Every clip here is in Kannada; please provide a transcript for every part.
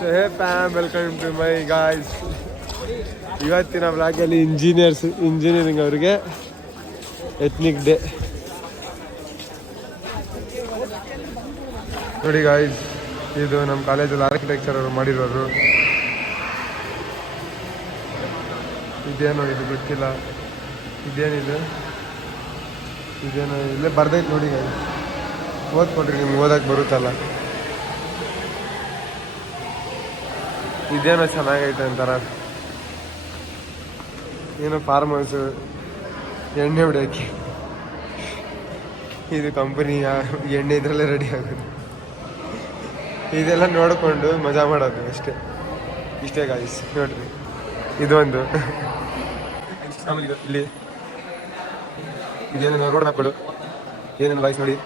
So hey fam welcome to my guys. ಇವತ್ತಿನ ಬ್ಲಾಗಲ್ಲಿ ಇಂಜಿನಿಯರಿಂಗ್ ಅವರಿಗೆ ಎತ್ನಿಕ್ ಡೇ. ನೋಡಿ ಗಾಯ್ಸ್, ಇದು ನಮ್ಮ ಕಾಲೇಜಲ್ಲಿ ಆರ್ಕಿಟೆಕ್ಚರ್ ಅವರು ಮಾಡಿರೋರು. ಇದೇನೋ ಇದು ಗೊತ್ತಿಲ್ಲ, ಇದೇನಿದೆ, ಇದೇನೋ ಇಲ್ಲೇ ಬರ್ದೈತೆ ನೋಡಿ ಗಾಯ್ಸ್. ಓದ್ಕೊಡ್ರಿ, ನಿಮ್ಗೆ ಓದಕ್ಕೆ ಬರುತ್ತಲ್ಲ. ಇದೇನೋ ಚೆನ್ನಾಗೈತೆ ಅಂತಾರ, ಏನೋ ಫಾರ್ಮ್ ಹೌಸು, ಎಣ್ಣೆ ಹೊಡಿಯೋಕ್ಕೆ. ಇದು ಕಂಪನಿ ಎಣ್ಣೆ ಇದರಲ್ಲೇ ರೆಡಿ ಆಗೋದು. ಇದೆಲ್ಲ ನೋಡಿಕೊಂಡು ಮಜಾ ಮಾಡೋದು ಅಷ್ಟೇ. ಇಷ್ಟೇ ಗಾಯ್ಸ್, ನೋಡ್ರಿ ಇದೊಂದು. ಆಮೇಲೆ ಇಲ್ಲಿ ಇದೇನು ರೋಡ್ ಹಾಕ್ಬಿಡು, ಏನೇನು ಗಾಯ್ಸ್ ನೋಡಿ.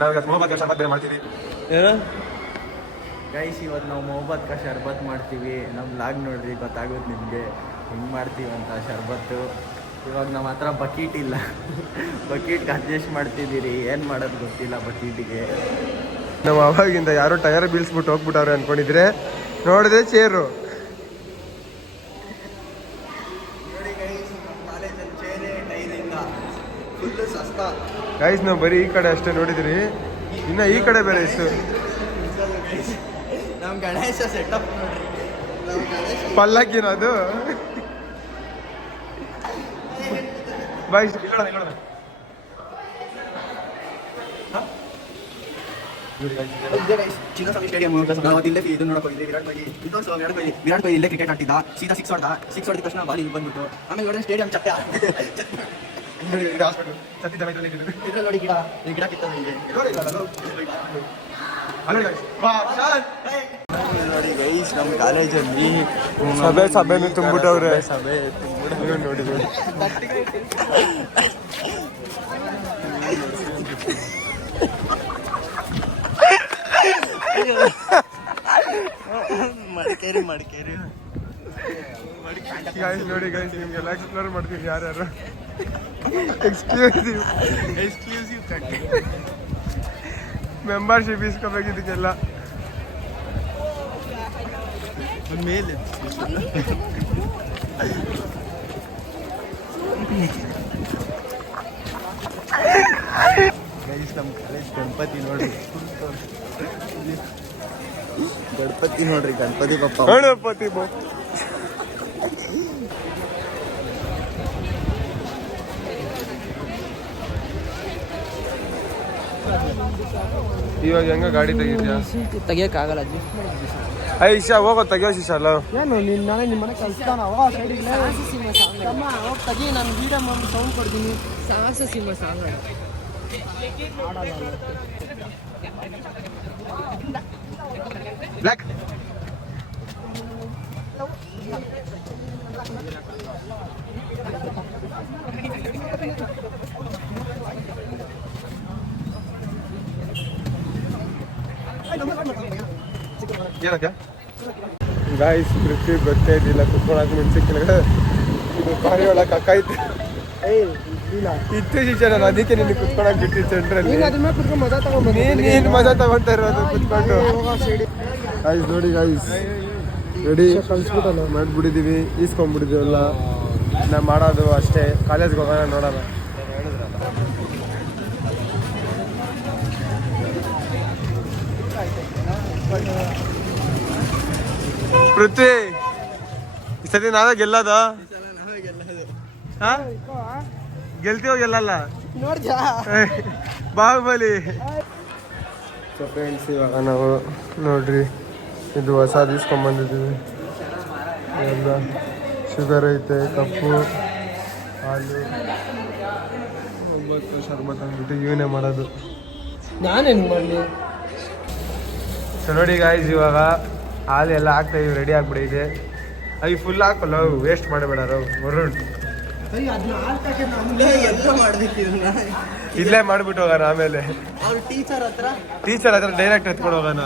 ನಾವು ಮೊಹಬ್ಬತ್ ಕೆಲಸ ಮತ್ತೆ ಮಾಡ್ತೀವಿ. ಏನು ಗೈಸ್, ಇವತ್ತು ನಾವು ಮೊಹಬ್ಬತ್ ಕಾ ಶರ್ಬತ್ ಮಾಡ್ತೀವಿ. ನಮ್ಮ ಲಾಗ್ ನೋಡ್ರಿ, ಗೊತ್ತಾಗುತ್ತೆ ನಿಮಗೆ ಹೆಂಗೆ ಮಾಡ್ತೀವಿ ಅಂತ ಶರ್ಬತ್ತು. ಇವಾಗ ನಮ್ಮ ಹತ್ರ ಬಕೀಟ್ ಇಲ್ಲ, ಬಕೀಟ್ಗೆ ಅಡ್ಜಸ್ಟ್ ಮಾಡ್ತಿದ್ದೀರಿ. ಏನು ಮಾಡೋದು ಗೊತ್ತಿಲ್ಲ ಬಕೀಟಿಗೆ. ನಾವು ಅವಾಗಿಂದ ಯಾರೋ ಟೈರ್ ಬೀಳ್ಸ್ಬಿಟ್ಟು ಹೋಗ್ಬಿಟ್ಟವ್ರೆ ಅನ್ಕೊಂಡಿದ್ರೆ, ನೋಡಿದ್ರೆ ಚೇರು. ಗೈಸ್, ನಾವು ಬರೀ ಈ ಕಡೆ ಅಷ್ಟೇ ನೋಡಿದ್ರಿ, ಇನ್ನು ಈ ಕಡೆ ಬೇರೆ ಇಷ್ಟು ನಮ್ಮ ಗಣೇಶ ಸೆಟಪ್ ನೋಡ್ರಿ. ಪಲ್ಲಕ್ಕಿನ ಅದು ಬಾಯ್ ಚಿನ್ನಸ್ವಾಮಿ ಸ್ಟೇಡಿಯಂ ಇಲ್ಲೇ ಇದು ನೋಡಕ್ ಹೋಗಿದ್ದೆ. ವಿರಾಟ್ ಕೊಹ್ಲಿ ಇಲ್ಲೇ ಕ್ರಿಕೆಟ್ ಆಡ್ತಿದ್ದ. ಸೀದಾ ಸಿಕ್ಸ್ ಹೊಡೆದ ತಕ್ಷಣ ಬಾಲ್ ಇಲ್ಲಿ ಬಂದ್ಬಿಟ್ಟು ಆಮೇಲೆ ನೋಡಿದ್ರೆ ಸ್ಟೇಡಿಯಂ ಚಪ್ಪೆ ನೋಡಿ. ಗಿಡ ಕಿತ್ತದ ನೋಡಿ ಗೈಸ್, ನಮ್ಮ ಕಾಲೇಜಲ್ಲಿ ಸಭೆನೂ ತುಂಬಿಟ್ಟವ್ರೆ. ಸಭೆ ನೋಡಿ ನೋಡಿ ಮಡಿಕೇರಿ ಗಾಯ್ಸ್. ನೋಡಿ ಗಾಯ್ಸ್, ನಿಮ್ಗೆಲ್ಲ ಎಕ್ಸ್ಪ್ಲೋರ್ ಮಾಡ್ತೀವಿ ಯಾರ್ಯಾರು. ಎಕ್ಸ್ಕ್ಲೂಸಿವ್ ಮೆಂಬರ್ಶಿಪ್ ಇಸ್ಕೋಬೇಕಿದ್ದಕ್ಕೆಲ್ಲ ಮೇಲೆ. ಗೈಸ್, ನಮ್ಮ ಕಾಲೇಜ್ ಗಣಪತಿ ನೋಡ್ರಿ, ಗಣಪತಿ ಬಪ್ಪ. ಇವಾಗ ಹೆಂಗ ಗಾಡಿ ತೆಗಿದ್ಯಾ? ತೆಗಿಯಕ್ಕಾಗಲ್ಲ. ಐಶಾ ಹೋಗೋ ತೆಗಿಯೋ ಶಿಶಾ ಅಲ್ಲ. ಏನು ನೀನು ನಾಳೆ ನಿಮ್ಮ ಮನೆ ಕಳಿಸ್ತಾನ ಸೈಡಿಗೆ ಹೋಗಿ ತೆಗಿ. ನಾನು ವೀಡಿಯೋ ಮಾಡಿ ಸೌಂಡ್ ಕೊಡ್ತೀನಿ. ಸಾಹಸ ಸಿಂಹ ಸಾಂಗ್ ಬ್ಲ್ಯಾಕ್ ಗಾಯ್ಸ್, ಪೃಥ್ವಿ ಬರ್ತಾ ಇದ್ದಿಲ್ಲ ಕುತ್ಕೊಳಕ್ ಮುಂಚೆ ಕೆಳಗಡೆ. ಇದು ಪಾರಿ ಒಳಗೆ ಅಕ್ಕಾಯ್ತು ಇತ್ತು ಶಿಕ್ಷೆ. ನಾನು ಅದಕ್ಕೆ ನಿನ್ನ ಕುತ್ಕೊಳಕ್ ಬಿಟ್ಟು ಸೆಂಟ್ರಲ್ಲಿ ನೀನು ಮಜಾ ತಗೊಳ್ತಾ ಇರೋದು ಕುತ್ಕೊಂಡು. ಗಾಯ್ಸ್ ನೋಡಿ ಗಾಯ್ಸ್, ರೆಡಿ ಕಳ್ಸ್ಬಿಟ್ಟಲ್ಲ ಮಾಡ್ಬಿಟ್ಟಿದೀವಿ, ಈಸ್ಕೊಂಡ್ಬಿಟ್ಟಿದೀವಲ್ಲ. ನಾವು ಮಾಡೋದು ಅಷ್ಟೇ. ಕಾಲೇಜ್ಗೆ ಹೋಗೋಣ, ನೋಡೋಣ. ಪೃಥ್ವಿ, ಈ ಸತಿ ನಾವೇ ಗೆಲ್ಲದ? ಗೆಲ್ತೀವೋ ಗೆಲ್ಲಲ್ಲ ಬಾಹುಬಲಿ. ಸೊ ಫ್ರೆಂಡ್ಸ್, ಇವಾಗ ನಾವು ನೋಡ್ರಿ ಇದು ಹೊಸದು ಇಸ್ಕೊಂಡ್ಬಂದಿದ್ದೀವಿ. ಎಲ್ಲ ಶುಗರ್ ಐತೆ, ಕಪ್ಪು ಹಾಲು, 9 ಶರ್ಬತ್ ಅಂದ್ಬಿಟ್ಟು ಇವನೇ ಮಾಡೋದು. ನಾನೇನು ಮಾಡಲಿ? ಸೊ ನೋಡಿ ಗಾಯ್ಸ್, ಇವಾಗ ಹಾಲು ಎಲ್ಲ ಹಾಕ್ತಾ ಇವು ರೆಡಿ ಆಗ್ಬಿಟ್ಟಿದೆ. ಅవి ಫುಲ್ ಹಾಕಲ್ಲ, ವೇಸ್ಟ್ ಮಾಡಬೇಡ ವರುಣ್. ಇಲ್ಲೇ ಮಾಡ್ಬಿಟ್ಟು ಹೋಗೋಣ. ಆಮೇಲೆ ಟೀಚರ್ ಹತ್ರ ಡೈರೆಕ್ಟ್ ಎತ್ಕೊಂಡು ಹೋಗೋಣ.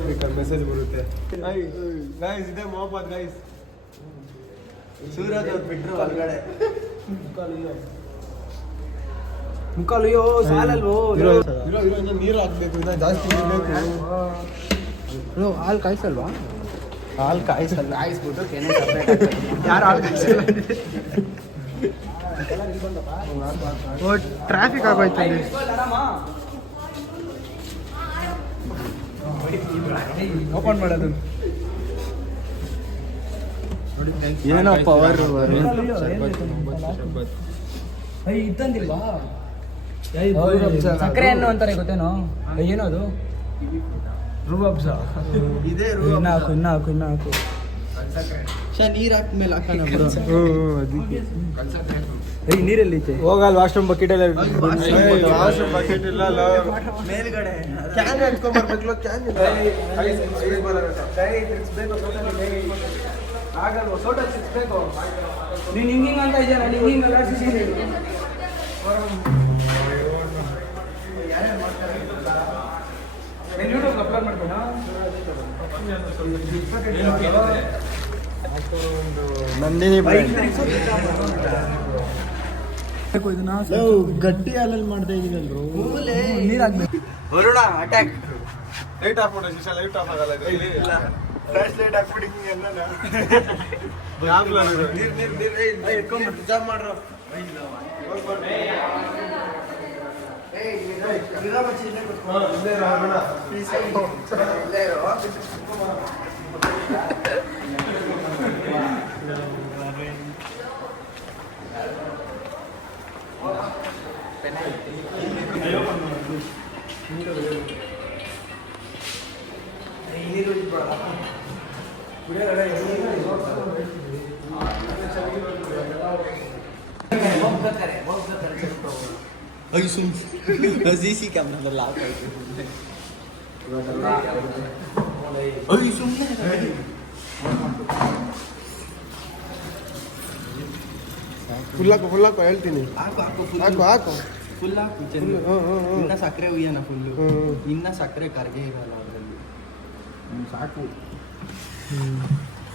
ಸ್ಪೀಕರ್ ಮೆಸೇಜ್ ಬರುತ್ತೆ. ಗೈಸ್, ಇದೇ ಮೊಹಬ್ಬತ್ ಗೈಸ್. ಸೂರಜ್ ಅವ್ರು ಬಿಟ್ರು ಹೊರಗಡೆ. ಮುಕ್ಕಾಲು ಅಯ್ಯೋ ಸಾಲಲ್ವೋ ನೀರು ಹಾಕ್ಬೇಕು, ಇನ್ನ ಜಾಸ್ತಿ ನೀರು ಬೇಕು. ಹಾಲು ಕಾಯಿಸಲ್ವಾ? ಹಾಲು ಕಾಯಿಸಲ್ಲ, ಕಾಯಿಸ್ಬಿಟ್ಟು ಕೆನೆ ಯಾರು ಹಾಲು ಕಾಯಿಸಲ್ಲ? ಟ್ರಾಫಿಕ್ ಆಗೋಯ್ತು ಅಲ್ಲಿ. ಓಪನ್ ಮಾಡೋದು ಏನೋ ಪವರ್ ಇದ್ದಂಗಿಲ್ವಾ? ಸಕ್ಕರೆ ಹಣ್ಣು ಅಂತಾರೆ ಗೊತ್ತೇನೋ? ಏನೋ ಅದು ರೂಬಾಬ್ಸ. ಇದೇ ಇನ್ನ ಹಾಕು ನೀರು ಹಾಕ್ಮೇಲೆ ಹಾಕೋಣ ಬ್ರೋ. ನೀರಲ್ಲಿ ಐತೆ. ಹೋಗಲ್ಲ ವಾಶ್ರೂಮ್ ಬಕೆಟ್ ಎಲ್ಲ. ವಾಶ್ರೂಮ್ ಬಕೆಟ್ ಇಲ್ಲ ಮೇಲ್ಗಡೆ ಕ್ಯಾನ್ ಎತ್ಕೊಂಡ್ಬರ್ಬೇಕಲ್ಲ, ಕ್ಯಾನ್ ಇಲ್ಲ. ನೀನು ಹಿಂಗಿಂಗ್ ಅಂತ ಇದೆಯಲ್ಲ, ಹಿಂಗಿಂಗ್ ಯೂಟ್ಯೂಬ್ ಅಪ್ಲೋಡ್ ಮಾಡ್ಬೇಡ. ನಂದಿನಿ ಗಟ್ಟಿ ಹಾಲಲ್ಲಿ ಮಾಡ್ತಾ ಇದೀವಲ್ರು. ನೀರು ಹಾಕ್ಬೇಕು. ವರುಣ ಅಟ್ಯಾಕ್. ಲೈಟ್ ಆಫ್ ಮಾಡೋ ಶಿಶಾ, ಲೈಟ್ ಆಫ್ ಆಗಲ್ಲ ಇಲ್ಲ ಫ್ಲಾಶ್ ಲೈಟ್ ಹಾಕ್ಬಿಡಿ ಎಲ್ಲ. ಇಟ್ಕೊಂಡ್ಬಿಟ್ಟು ಜಾಬ್ ಮಾಡ್ರು. ಸಿ ಕ್ಯಾಮ್ರಾದಲ್ಲಿ ಹಾಕಾಯ್ತು. ಫುಲ್ ಹಾಕು ಹೇಳ್ತೀನಿ. ಹಾಕು ಫುಲ್ ಹಾಕು. ಇನ್ನ ಸಕ್ಕರೆ ಉಯ್ಯನ ಫುಲ್ಲು. ಇನ್ನ ಸಕ್ಕರೆ ಕರ್ಗೆ ಇರಲ್ಲ ಅದರಲ್ಲಿ. ಸಾಕು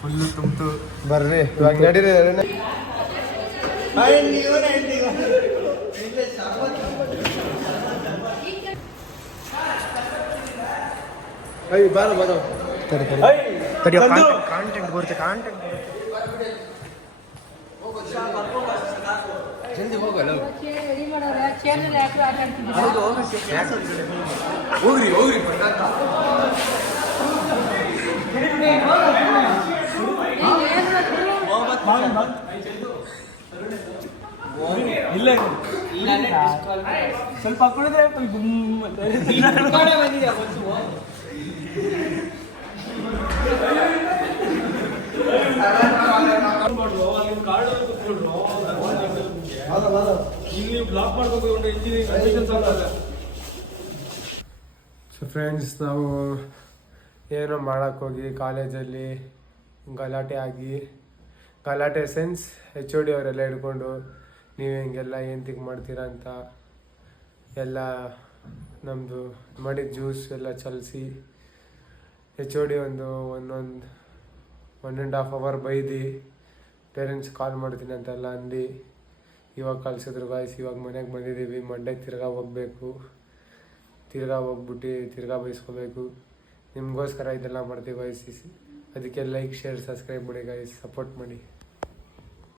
ಫುಲ್ಲು ತುಂಬ್ತು. ಬರ್ರಿ ಇವಾಗ ನಡೀರಿ. ಬಾರೋ ಕಾಂಟೆಂಟ್ ಬರುತ್ತೆ. ಜಲ್ದಿ ಹೋಗಲ್ಲ. ಹೋಗ್ರಿ ಇಲ್ಲ ಸ್ವಲ್ಪ ಹಾಕೊಂಡಿದ್ರೆ ಸೊ ಫ್ರೆಂಡ್ಸ್, ನಾವು ಏನೋ ಮಾಡೋಕ್ಕೋಗಿ ಕಾಲೇಜಲ್ಲಿ ಗಲಾಟೆ ಸೆನ್ಸ್ HOD ಅವರೆಲ್ಲ ಹಿಡ್ಕೊಂಡು ನೀವು ಹಿಂಗೆಲ್ಲ ಏನು ಮಾಡ್ತೀರಾ ಅಂತ ಎಲ್ಲ ನಮ್ಮದು ಮಾಡಿದ ಜ್ಯೂಸ್ ಎಲ್ಲ ಚಲಿಸಿ HOD ಒಂದು 1.5 hour ಬೈದು ಪೇರೆಂಟ್ಸ್ ಕಾಲ್ ಮಾಡ್ತೀನಿ ಅಂತೆಲ್ಲ ಅಂದು ಇವಾಗ ಕಳಿಸಿದ್ರು ಗಾಯ್ಸ್. ಇವಾಗ ಮನೆಗೆ ಬಂದಿದ್ದೀವಿ. ಮಂಡ್ಯಕ್ಕೆ ತಿರ್ಗಾ ಹೋಗ್ಬಿಟ್ಟು ತಿರ್ಗಾ ಬೈಸ್ಕೋಬೇಕು. ನಿಮಗೋಸ್ಕರ ಇದೆಲ್ಲ ಮಾಡ್ತೀವಿ ಗಾಯ್ಸ್. ಅದಕ್ಕೆ ಲೈಕ್, ಶೇರ್, ಸಬ್ಸ್ಕ್ರೈಬ್ ಮಾಡಿ ಗಾಯ್ಸ್, ಸಪೋರ್ಟ್ ಮಾಡಿ.